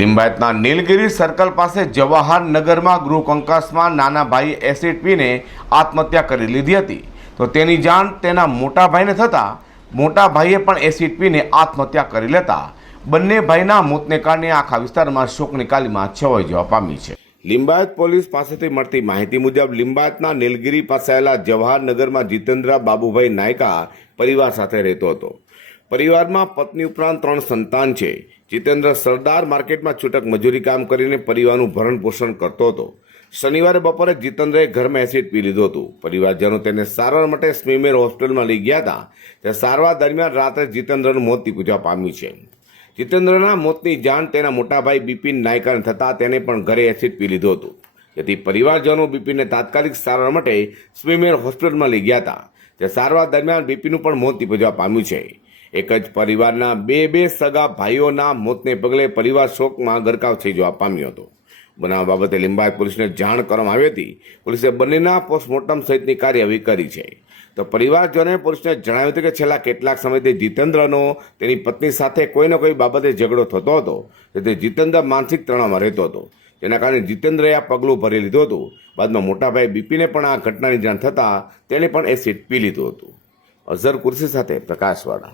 લિંબાયતના નીલગિરી circle પાસે જવાહરનગરમાં ગૃહ કંકાસમાં નાના ભાઈ એસિડ પીને આત્મહત્યા કરી લીધી હતી. તો તેની જાણ તેના મોટા ભાઈને થતાં મોટા ભાઈએ પણ એસિડ પીને આત્મહત્યા કરી લેતા બંને ભાઈના મોતને કારણે આખા વિસ્તારમાં શોકની કાલીમાં છવાઈ જવા પામી છે. લિંબાયત પોલીસ પાસેથી મળતી માહિતી મુજબ લિંબાયતના નીલગિરી પાસે આવેલા જવાહરનગરમાં જીતેન્દ્ર બાબુભાઈ નાયકા પરિવાર સાથે રહેતો હતો. પરિવારમાં પત્ની ઉપરાંત ત્રણ સંતાન છે. જીતેન્દ્ર સરદાર માર્કેટમાં છૂટક મજૂરી કામ કરીને પરિવારનું ભરણ પોષણ કરતો હતો. શનિવારે બપોરે જીતેન્દ્રએ ઘરમાં એસિડ પી લીધું હતું. પરિવારજનો તેને સારવાર માટે સ્મીમેર હોસ્પિટલમાં લઈ ગયા હતા. તે સારવાર દરમિયાન રાત્રે જીતેન્દ્રનું મોત નીપજવા પામ્યું છે. જીતેન્દ્રના મોતની જાણ તેના મોટાભાઈ બિપિન નાયકાને થતાં તેને પણ ઘરે એસિડ પી લીધું હતું. જેથી પરિવારજનો બિપિનને તાત્કાલિક સારવાર માટે સ્મીમેર હોસ્પિટલમાં લઈ ગયા હતા. તે સારવાર દરમિયાન બિપિનનું પણ મોત નીપજવા પામ્યું છે. એક જ પરિવારના બે બે સગા ભાઈઓના મોતને પગલે પરિવાર શોકમાં ગરકાવ થઈ જવા પામ્યો હતો. બનાવ બાબતે લિંબાયત પોલીસને જાણ કરવામાં આવી હતી. પોલીસે બંનેના પોસ્ટમોર્ટમ સહિતની કાર્યવાહી કરી છે. તો પરિવારજનોએ પોલીસને જણાવ્યું હતું કે છેલ્લા કેટલાક સમયથી જીતેન્દ્રનો તેની પત્ની સાથે કોઈને કોઈ બાબતે ઝઘડો થતો હતો. તેથી જીતેન્દ્ર માનસિક તણાવમાં રહેતો હતો. જેના કારણે જીતેન્દ્રએ આ પગલું ભરી લીધું હતું. બાદમાં મોટાભાઈ બીપીને પણ આ ઘટનાની જાણ થતાં તેણે પણ એસિડ પી લીધું હતું. અઝર કુર્સી સાથે પ્રકાશવાળા.